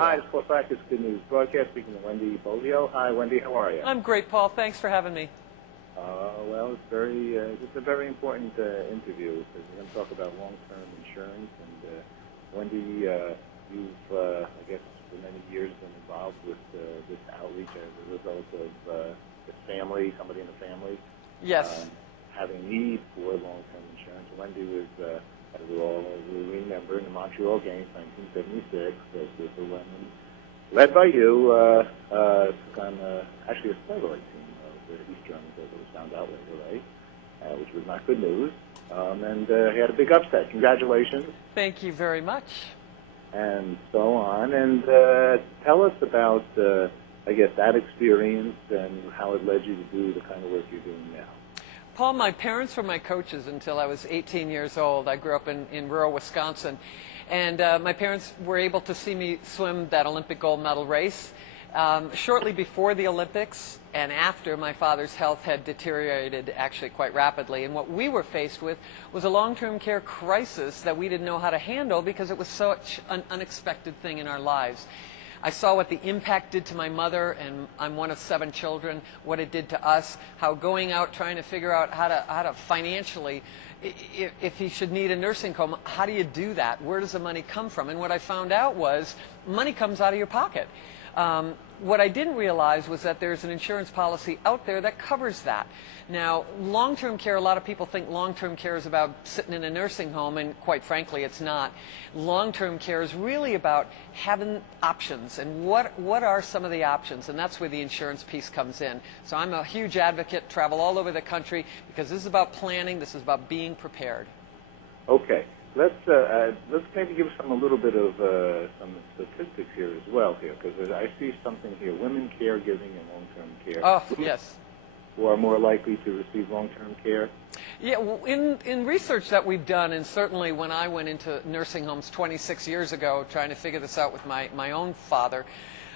you. Hi, it's Paul Practice Good News Broadcast, speaking to Wendy Boglioli. Hi, Wendy, how are you? I'm great, Paul. Thanks for having me. Well, it's a very important interview because we're going to talk about long-term insurance. And Wendy, you've, I guess, for many years been involved with this outreach as a result of the family, somebody in the family, Yes. having need for long-term insurance. Wendy was, as we all remember, in the Montreal Games, 1976, with the women, led by you, took on actually a satellite team of the East Germans, as it was found out later, right? Which was not good news. And he had a big upset. Congratulations. Thank you very much. And so on. And tell us about, I guess, that experience and how it led you to do the kind of work you're doing now. Paul, my parents were my coaches until I was 18 years old. I grew up in rural Wisconsin. And my parents were able to see me swim that Olympic gold medal race. Shortly before the Olympics and after, my father's health had deteriorated actually quite rapidly. And what we were faced with was a long-term care crisis that we didn't know how to handle because it was such an unexpected thing in our lives. I saw what the impact did to my mother, and I'm one of 7 children, what it did to us, how going out trying to figure out how to financially, if he should need a nursing home, how do you do that? Where does the money come from? And what I found out was money comes out of your pocket. What I didn't realize was that there's an insurance policy out there that covers that. Now, long-term care, a lot of people think long-term care is about sitting in a nursing home, and quite frankly, it's not. Long-term care is really about having options, and what are some of the options, and that's where the insurance piece comes in. So I'm a huge advocate, travel all over the country, because this is about planning, this is about being prepared. Okay. Let's maybe give a little bit of some statistics here as well because I see something here: women caregiving and long-term care. Oh, yes. Who are more likely to receive long-term care? Yeah, well, in research that we've done, and certainly when I went into nursing homes 26 years ago trying to figure this out with my own father,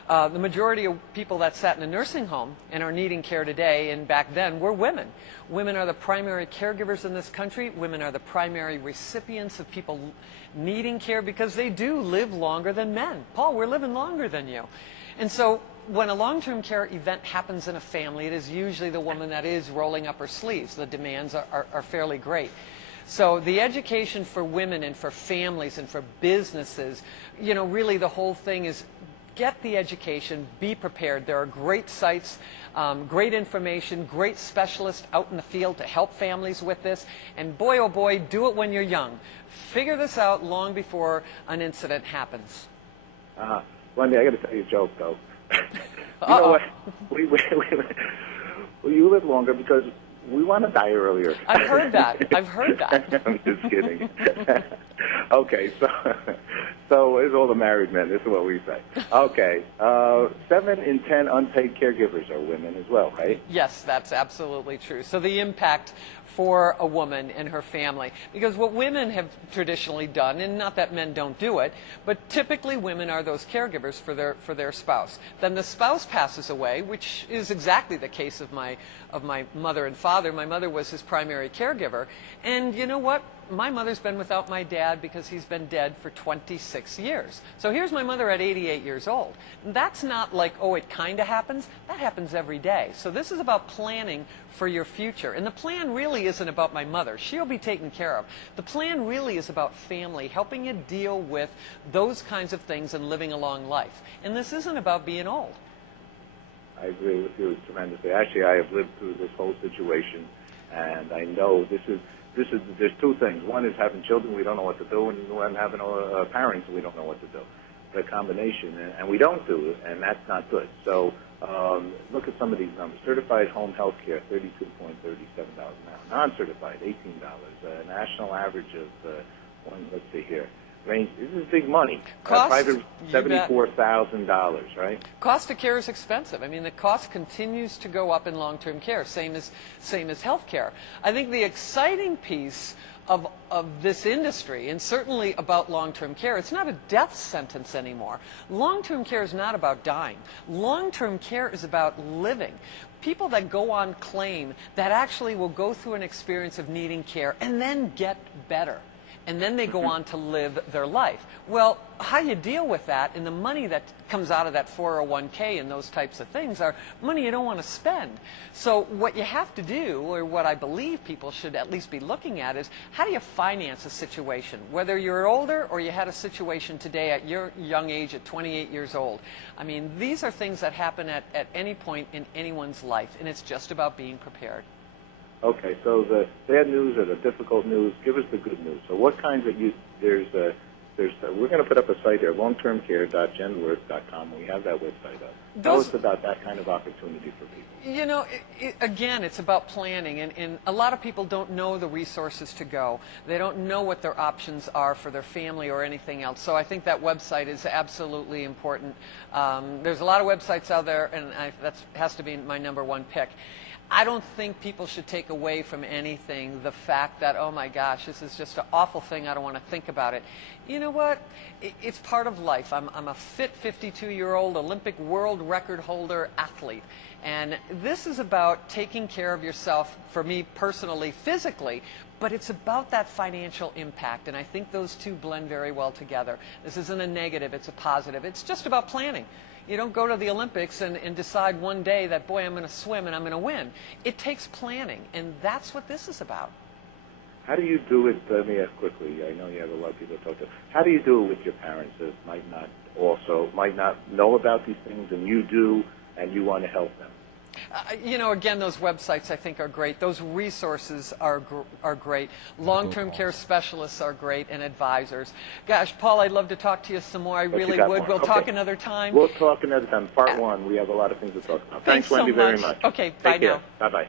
the majority of people that sat in a nursing home and are needing care today and back then were women. Women are the primary caregivers in this country. Women are the primary recipients of people needing care because they do live longer than men. Paul, we're living longer than you. And so when a long-term care event happens in a family, it is usually the woman that is rolling up her sleeves. The demands are fairly great. So the education for women and for families and for businesses, you know, really the whole thing is get the education, be prepared. There are great sites, great information, great specialists out in the field to help families with this. And boy, oh boy, do it when you're young. Figure this out long before an incident happens. Wendy, I got to tell you a joke, though. You know what? You live longer because we want to die earlier. I've heard that. I've heard that. I'm just kidding. Okay, so it's all the married men. This is what we say. Okay, 7 in 10 unpaid caregivers are women as well, right? Yes, that's absolutely true. So the impact for a woman and her family, because what women have traditionally done, and not that men don't do it, but typically women are those caregivers for their spouse. Then the spouse passes away, which is exactly the case of my mother and father. My mother was his primary caregiver, and you know what? My mother's been without my dad because he's been dead for 26 years. So here's my mother at 88 years old. That's not like, oh, it kind of happens. That happens every day. So this is about planning for your future. And the plan really isn't about my mother. She'll be taken care of. The plan really is about family, helping you deal with those kinds of things and living a long life. And this isn't about being old. I agree with you tremendously. Actually, I have lived through this whole situation, and I know there's 2 things. One is having children, we don't know what to do, and when having parents, we don't know what to do. The combination, and we don't do it, and that's not good. So look at some of these numbers. Certified home health care, $32.37 an hour. Non-certified, $18. National average of, let's see here, range. This is big money. Private, $74,000, right? Cost of care is expensive. I mean, the cost continues to go up in long-term care, same as health care. I think the exciting piece of this industry, and certainly about long-term care, it's not a death sentence anymore. Long-term care is not about dying. Long-term care is about living. People that go on claim that actually will go through an experience of needing care and then get better. and then they go on to live their life. Well, how you deal with that, and the money that comes out of that 401k and those types of things are money you don't want to spend. So what you have to do, or what I believe people should at least be looking at, is how do you finance a situation? Whether you're older or you had a situation today at your young age at 28 years old. I mean, these are things that happen at any point in anyone's life, and it's just about being prepared. Okay, so the bad news or the difficult news, give us the good news. So what kinds of we're going to put up a site here, longtermcare.genworth.com. We have that website up. Tell us about that kind of opportunity for people. You know, again, it's about planning, and a lot of people don't know the resources to go. They don't know what their options are for their family or anything else. So I think that website is absolutely important. There's a lot of websites out there, and that has to be my #1 pick. I don't think people should take away from anything the fact that, oh my gosh, this is just an awful thing, I don't want to think about it. You know what? It's part of life. I'm a fit 52-year-old Olympic world record holder athlete. And this is about taking care of yourself, for me personally, physically, but it's about that financial impact. And I think those two blend very well together. This isn't a negative, it's a positive. It's just about planning. You don't go to the Olympics and decide one day that, boy, I'm going to swim and I'm going to win. It takes planning, and that's what this is about. How do you do it? Let me ask quickly. I know you have a lot of people to talk to. How do you do it with your parents that might not know about these things, and you do, and you want to help them? You know, again, those websites I think are great. Those resources are great. Long-term care specialists are great, and advisors. Gosh, Paul, I'd love to talk to you some more. I really would. More. We'll Okay. talk another time. We'll talk another time. Part 1. We have a lot of things to talk about. Thanks, Wendy, so very much. Okay, bye now. Bye-bye.